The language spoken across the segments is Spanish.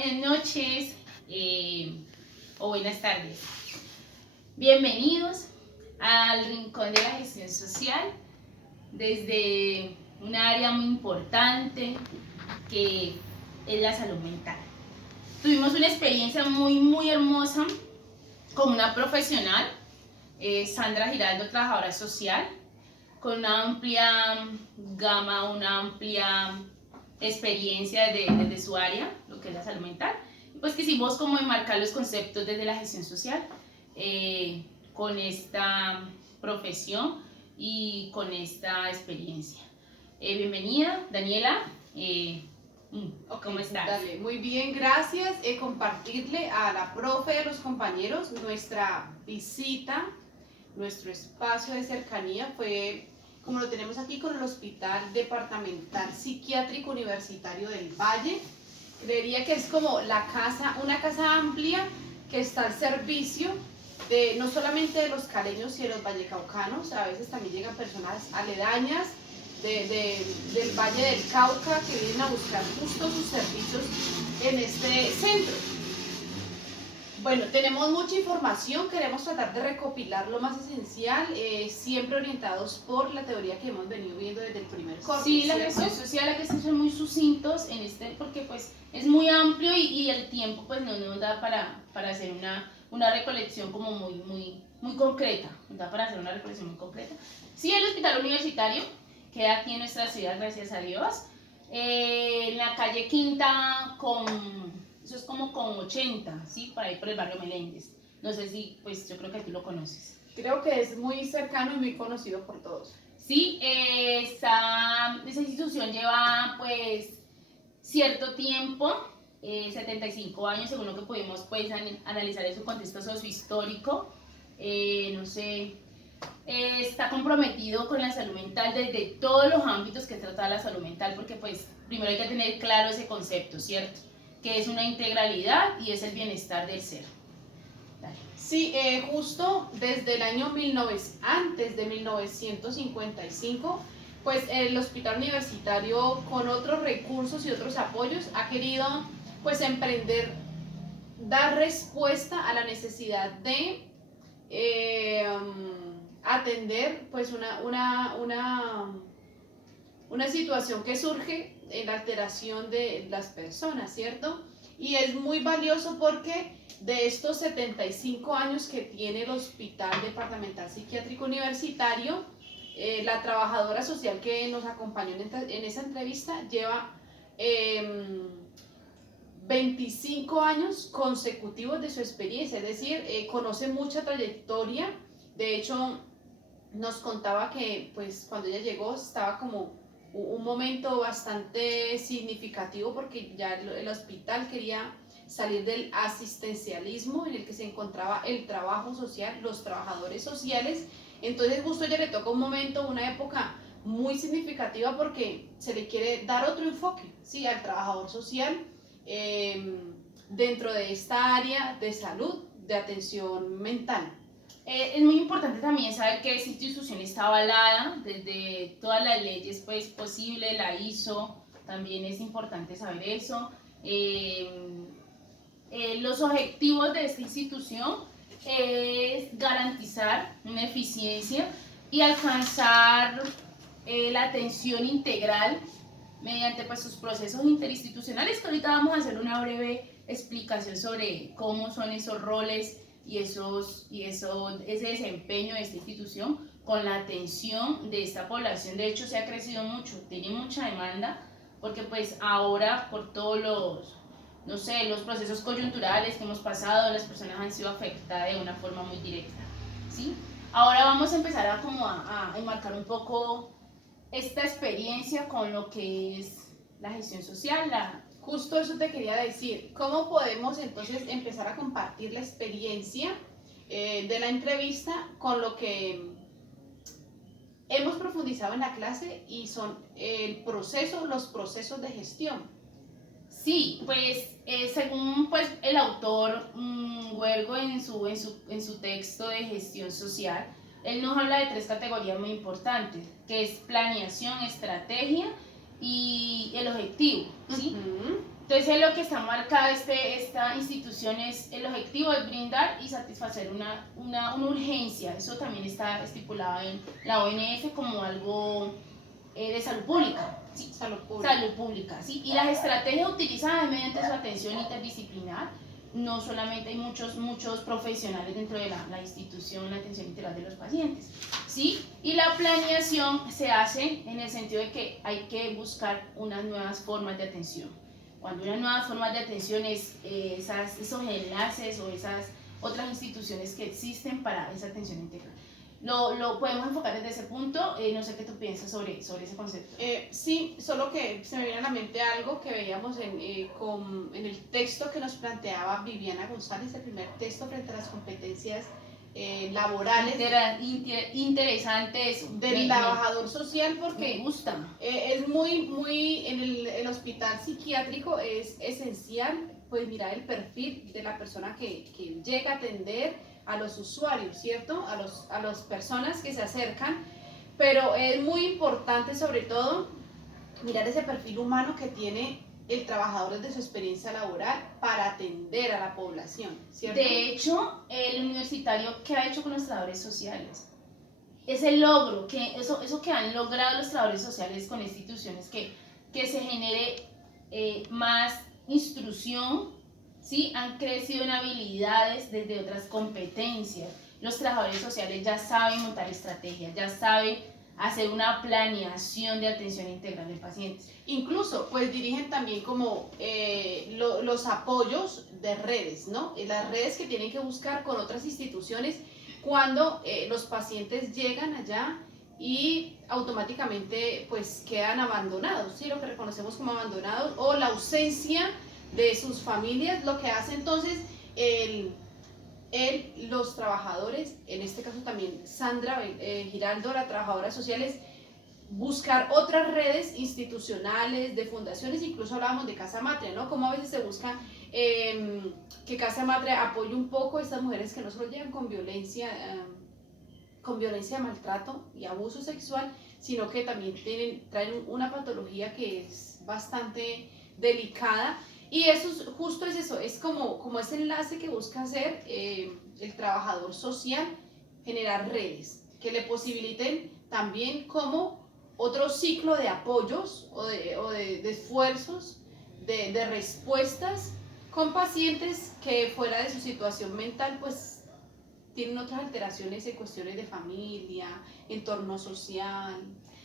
buenas noches o buenas tardes. Bienvenidos al Rincón de la Gestión Social desde un área muy importante que es la salud mental. Tuvimos una experiencia muy hermosa con una profesional, Sandra Giraldo, trabajadora social, con una amplia gama, una amplia experiencia desde su área, lo que es la salud mental. Pues quisimos como enmarcar los conceptos desde la gestión social con esta profesión y con esta experiencia. Bienvenida, Daniela. ¿Cómo estás? Dale, muy bien, gracias. Compartirle a la profe, a los compañeros, nuestra visita, nuestro espacio de cercanía fue, como lo tenemos aquí, con el Hospital Departamental Psiquiátrico Universitario del Valle. Creería que es como la casa, una casa amplia que está al servicio de no solamente de los caleños y de los vallecaucanos, a veces también llegan personas aledañas del Valle del Cauca que vienen a buscar justo sus servicios en este centro. Bueno, tenemos mucha información, queremos tratar de recopilar lo más esencial, siempre orientados por la teoría que hemos venido viendo desde el primer corte. Sí, la gestión social, hay que ser muy sucintos en porque pues es muy amplio y el tiempo pues no nos da para hacer una recolección como muy concreta, nos da para hacer una recolección muy concreta. Sí, el hospital universitario queda aquí en nuestra ciudad, gracias a Dios, en la calle Quinta eso es como con 80, ¿sí? Por ahí por el barrio Meléndez. No sé si, pues yo creo que tú lo conoces. Creo que es muy cercano y muy conocido por todos. Sí, esa institución lleva pues cierto tiempo, 75 años, según lo que pudimos pues analizar en su contexto sociohistórico. No sé, está comprometido con la salud mental desde todos los ámbitos que trata la salud mental, porque pues primero hay que tener claro ese concepto, ¿cierto? Que es una integralidad y es el bienestar del ser. Dale. Sí, justo desde el año antes de 1955, pues el hospital universitario con otros recursos y otros apoyos ha querido pues emprender, dar respuesta a la necesidad de atender pues una situación que surge en la alteración de las personas, ¿cierto? Y es muy valioso porque de estos 75 años que tiene el Hospital Departamental Psiquiátrico Universitario, la trabajadora social que nos acompañó en esa entrevista lleva 25 años consecutivos de su experiencia, es decir, conoce mucha trayectoria. De hecho, nos contaba que pues cuando ella llegó estaba como un momento bastante significativo porque ya el hospital quería salir del asistencialismo en el que se encontraba el trabajo social, los trabajadores sociales. Entonces justo a ella le toca un momento, una época muy significativa porque se le quiere dar otro enfoque, ¿sí? Al trabajador social dentro de esta área de salud, de atención mental. Es muy importante también saber que esta institución está avalada desde todas las leyes pues, posibles, la ISO, también es importante saber eso. Los objetivos de esta institución es garantizar una eficiencia y alcanzar la atención integral mediante pues, sus procesos interinstitucionales, que ahorita vamos a hacer una breve explicación sobre cómo son esos roles y ese desempeño de esta institución con la atención de esta población. De hecho, se ha crecido mucho, tiene mucha demanda, porque pues ahora por todos los procesos coyunturales que hemos pasado, las personas han sido afectadas de una forma muy directa, ¿sí? Ahora vamos a empezar a enmarcar un poco esta experiencia con lo que es la gestión social. Justo eso te quería decir. ¿Cómo podemos entonces empezar a compartir la experiencia de la entrevista con lo que hemos profundizado en la clase y son los procesos de gestión? Sí, pues según pues, el autor Huergo en su texto de gestión social, él nos habla de 3 categorías muy importantes, que es planeación, estrategia y el objetivo, ¿sí? Entonces lo que está marcada esta institución es, el objetivo es brindar y satisfacer una urgencia. Eso también está estipulado en la ONF como algo de salud pública. ¿Sí? Salud pública, ¿sí? Y las estrategias utilizadas es mediante su atención interdisciplinar. No solamente hay muchos profesionales dentro de la institución, la atención integral de los pacientes, ¿sí? Y la planeación se hace en el sentido de que hay que buscar unas nuevas formas de atención. Cuando unas nuevas formas de atención es esos enlaces o esas otras instituciones que existen para esa atención integral. Lo podemos enfocar desde ese punto, no sé qué tú piensas sobre ese concepto. Sí, solo que se me viene a la mente algo que veíamos en el texto que nos planteaba Viviana González, el primer texto frente a las competencias laborales. Interesante eso. Del trabajador social, porque me gusta. Es muy en el hospital psiquiátrico es esencial pues mirar el perfil de la persona que llega a atender a los usuarios, ¿cierto? A las personas que se acercan, pero es muy importante sobre todo mirar ese perfil humano que tiene el trabajador desde su experiencia laboral para atender a la población, ¿cierto? De hecho, el universitario, ¿qué ha hecho con los trabajadores sociales? Ese logro, eso que han logrado los trabajadores sociales con instituciones, que se genere más instrucción, ¿sí? Han crecido en habilidades desde otras competencias. Los trabajadores sociales ya saben montar estrategias, ya saben hacer una planeación de atención integral de pacientes. Incluso, pues dirigen también como los apoyos de redes, ¿no? Las redes que tienen que buscar con otras instituciones cuando los pacientes llegan allá y automáticamente pues quedan abandonados, ¿sí? Lo que reconocemos como abandonados o la ausencia de sus familias, lo que hace entonces los trabajadores, en este caso también Sandra Giraldo, la trabajadora social, es buscar otras redes institucionales, de fundaciones, incluso hablábamos de Casa Matria, ¿no? Como a veces se busca que Casa Matria apoye un poco a estas mujeres que no solo llegan con violencia, maltrato y abuso sexual, sino que también traen una patología que es bastante delicada. Y eso justo es eso, es como ese enlace que busca hacer el trabajador social, generar redes que le posibiliten también como otro ciclo de apoyos o de esfuerzos, de respuestas con pacientes que fuera de su situación mental pues tienen otras alteraciones en cuestiones de familia, entorno social.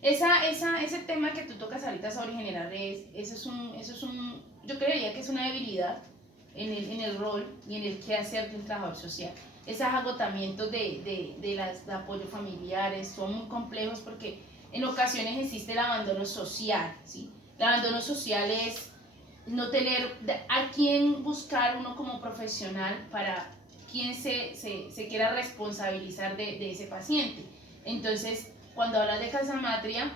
Ese tema que tú tocas ahorita sobre generar redes, eso es un, yo creería que es una debilidad en el rol y en el quehacer de un trabajador social. Esos agotamientos de apoyo familiares son muy complejos porque en ocasiones existe el abandono social, ¿sí? El abandono social es no tener a quién buscar uno como profesional para quien se quiera responsabilizar de ese paciente. Entonces, cuando hablas de Casa Matria,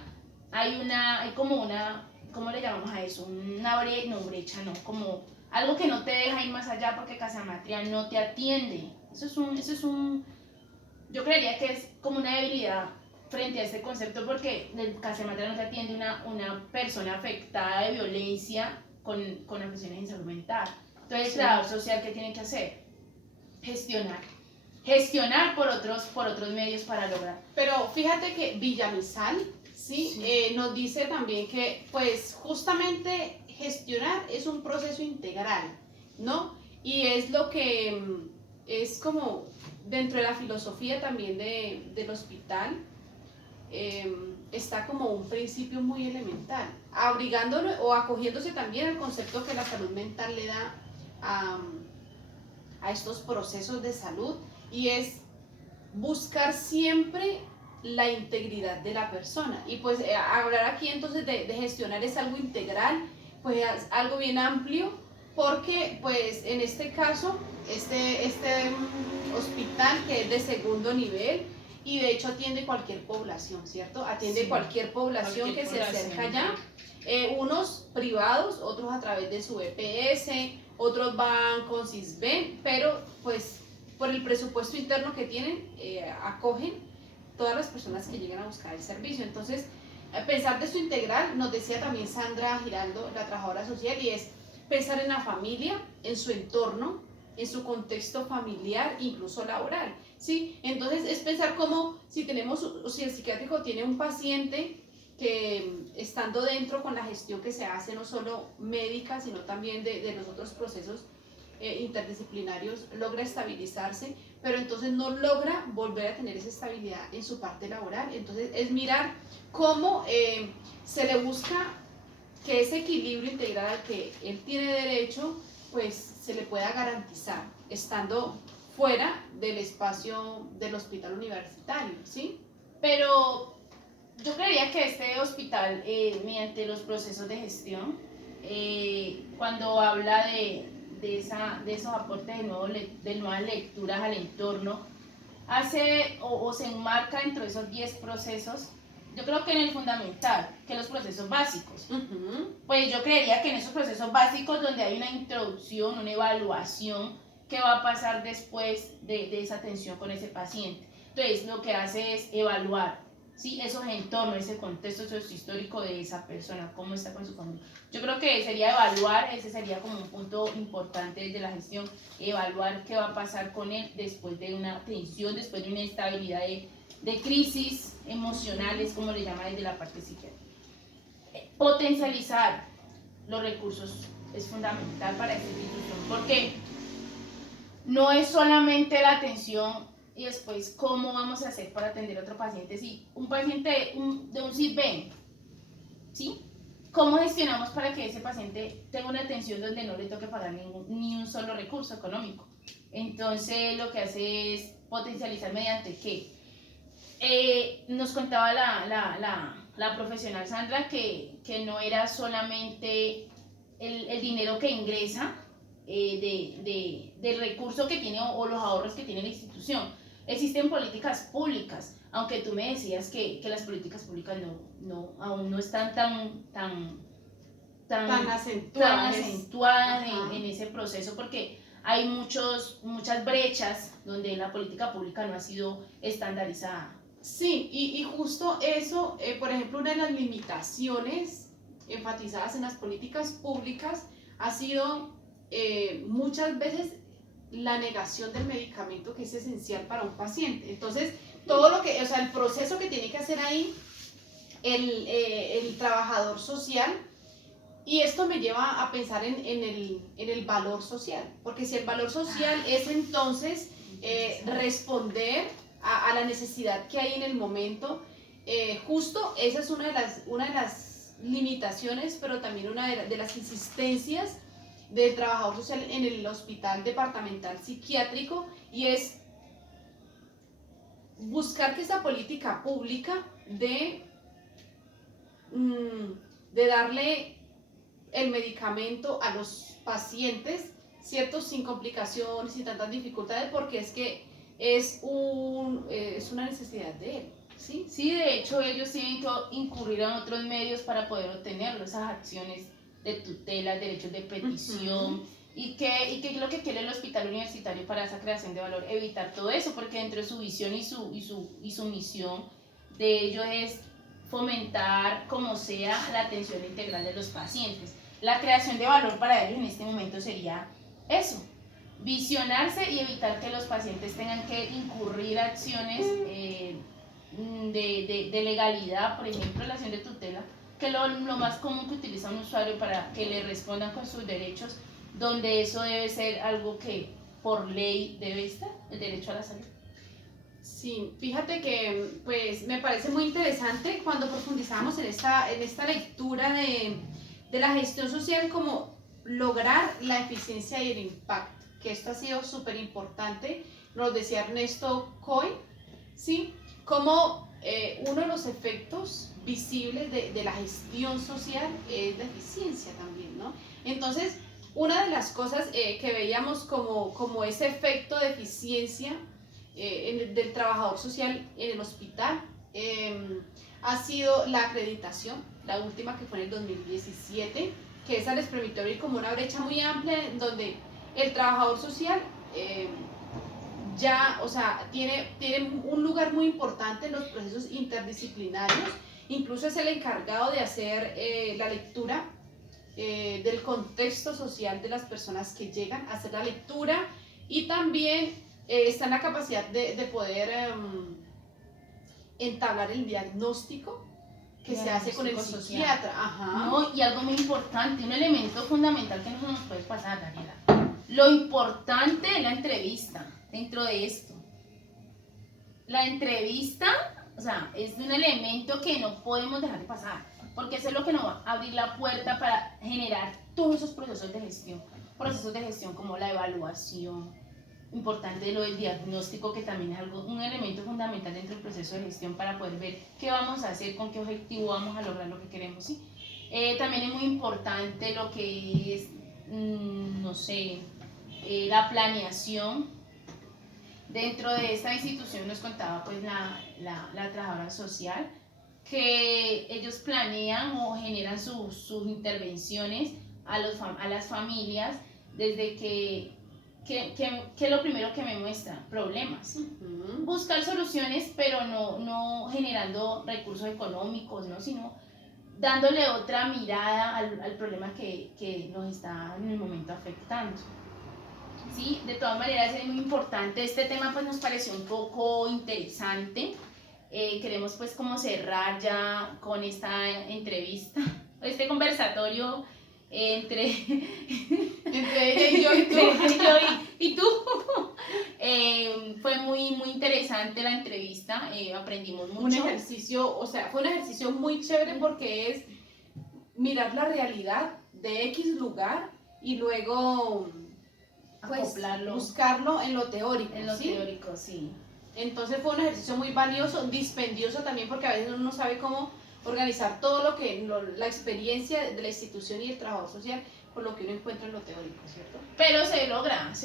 hay como una, ¿cómo le llamamos a eso? Una brecha, no, como algo que no te deja ir más allá porque Casa Matria no te atiende. Eso es un, yo creería que es como una debilidad frente a este concepto porque el Casa Matria no te atiende una persona afectada de violencia con afecciones en salud mental. Entonces, el trabajador social, ¿qué tiene que hacer? Gestionar por otros medios para lograr. Pero fíjate que Villamizal, ¿sí? Nos dice también que pues justamente gestionar es un proceso integral, ¿no? Y es lo que es como dentro de la filosofía también del hospital, está como un principio muy elemental, abrigándolo o acogiéndose también al concepto que la salud mental le da a estos procesos de salud, y es buscar siempre la integridad de la persona. Y pues hablar aquí entonces de gestionar es algo integral, pues es algo bien amplio, porque pues en este caso, este hospital que es de segundo nivel, y de hecho atiende cualquier población, ¿cierto? Atiende cualquier población que se acerca allá, unos privados, otros a través de su EPS, otros van con CISBEN, pero pues por el presupuesto interno que tienen, acogen todas las personas que llegan a buscar el servicio. Entonces, pensar de esto integral, nos decía también Sandra Giraldo, la trabajadora social, y es pensar en la familia, en su entorno, en su contexto familiar, incluso laboral, ¿sí? Entonces es pensar cómo si tenemos, o si el psiquiátrico tiene un paciente que estando dentro con la gestión que se hace, no solo médica, sino también de los otros procesos interdisciplinarios, logra estabilizarse, pero entonces no logra volver a tener esa estabilidad en su parte laboral. Entonces es mirar cómo se le busca que ese equilibrio integral al que él tiene derecho, pues se le pueda garantizar, estando fuera del espacio del hospital universitario, ¿sí? Pero yo creería que este hospital, mediante los procesos de gestión, cuando habla de esos aportes de nuevas lecturas al entorno, hace o se enmarca dentro de esos 10 procesos. Yo creo que en el fundamental, que los procesos básicos. Pues yo creería que en esos procesos básicos donde hay una introducción, una evaluación, qué va a pasar después de esa atención con ese paciente. Entonces lo que hace es evaluar, ¿sí? Esos entornos, ese contexto sociohistórico de esa persona, cómo está con su familia. Yo creo que sería evaluar, ese sería como un punto importante de la gestión, evaluar qué va a pasar con él después de una atención, después de una estabilidad de crisis emocionales, como le llama desde la parte psiquiátrica. Potencializar los recursos es fundamental para esta institución, porque no es solamente la atención y después cómo vamos a hacer para atender a otro paciente. Si un paciente de un CISBEN, ¿sí? ¿Cómo gestionamos para que ese paciente tenga una atención donde no le toque pagar ni un solo recurso económico? Entonces lo que hace es potencializar mediante qué. Nos contaba la profesional Sandra que no era solamente el dinero que ingresa del recurso que tiene o los ahorros que tiene la institución. Existen políticas públicas, aunque tú me decías que las políticas públicas aún no están tan acentuadas en ese proceso, porque hay muchas brechas donde la política pública no ha sido estandarizada. Sí, y justo eso, por ejemplo, una de las limitaciones enfatizadas en las políticas públicas ha sido muchas veces la negación del medicamento que es esencial para un paciente. Entonces, todo lo que, o sea, el proceso que tiene que hacer ahí el trabajador social, y esto me lleva a pensar en el valor social, porque si el valor social es entonces responder a la necesidad que hay en el momento, justo esa es una de las limitaciones, pero también una de las insistencias del trabajador social en el hospital departamental psiquiátrico, y es buscar que esa política pública de darle el medicamento a los pacientes, ¿cierto? Sin complicaciones, sin tantas dificultades, porque es que es una necesidad de él, ¿sí? Sí, de hecho ellos tienen que incurrir en otros medios para poder obtenerlo, esas acciones de tutela, derechos de petición, y qué es lo que quiere el hospital universitario para esa creación de valor, evitar todo eso, porque dentro de su visión y su misión de ellos es fomentar como sea la atención integral de los pacientes. La creación de valor para ellos en este momento sería eso, visionarse y evitar que los pacientes tengan que incurrir acciones de legalidad, por ejemplo la acción de tutela, que es lo más común que utiliza un usuario para que le respondan con sus derechos, donde eso debe ser algo que por ley debe estar, el derecho a la salud. Sí, fíjate que pues me parece muy interesante cuando profundizamos en esta lectura de la gestión social, como lograr la eficiencia y el impacto, que esto ha sido súper importante, nos decía Ernesto Coy, ¿sí? Como uno de los efectos visibles de la gestión social es la eficiencia también, ¿no? Entonces, una de las cosas que veíamos como ese efecto de eficiencia del trabajador social en el hospital ha sido la acreditación, la última que fue en el 2017, que esa les permitió abrir como una brecha muy amplia en donde el trabajador social ya, o sea, tiene un lugar muy importante en los procesos interdisciplinarios, incluso es el encargado de hacer la lectura del contexto social de las personas que llegan a hacer la lectura y también está en la capacidad de poder entablar el diagnóstico que se hace con el Diagnóstico social. psiquiatra. Ajá. No, y algo muy importante, un elemento fundamental que no se nos puede pasar, Daniela. Lo importante es la entrevista dentro de esto. La entrevista, o sea, es un elemento que no podemos dejar de pasar, porque eso es lo que nos va a abrir la puerta para generar todos esos procesos de gestión como la evaluación, importante lo del diagnóstico, que también es algo, un elemento fundamental dentro del proceso de gestión para poder ver qué vamos a hacer, con qué objetivo vamos a lograr lo que queremos, ¿sí? También es muy importante lo que es, no sé, la planeación. Dentro de esta institución nos contaba pues la trabajadora social que ellos planean o generan sus intervenciones a las familias desde que es lo primero que me muestra, problemas. Buscar soluciones, pero no generando recursos económicos, ¿no? Sino dándole otra mirada al problema que nos está en el momento afectando. Sí, de todas maneras es muy importante. Este tema pues nos pareció un poco interesante. Queremos pues como cerrar ya con esta entrevista, este conversatorio entre ella y yo y tú. y tú. Fue muy interesante la entrevista, aprendimos mucho. Un ejercicio, o sea, fue un ejercicio muy chévere porque es mirar la realidad de X lugar y luego pues, acoplarlo, buscarlo en lo teórico. En lo ¿sí? teórico, sí. Entonces fue un ejercicio muy valioso, dispendioso también, porque a veces uno no sabe cómo organizar todo la experiencia de la institución y el trabajo social con lo que uno encuentra en lo teórico, ¿cierto? Pero se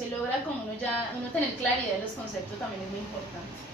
logra con uno tener claridad de los conceptos también es muy importante.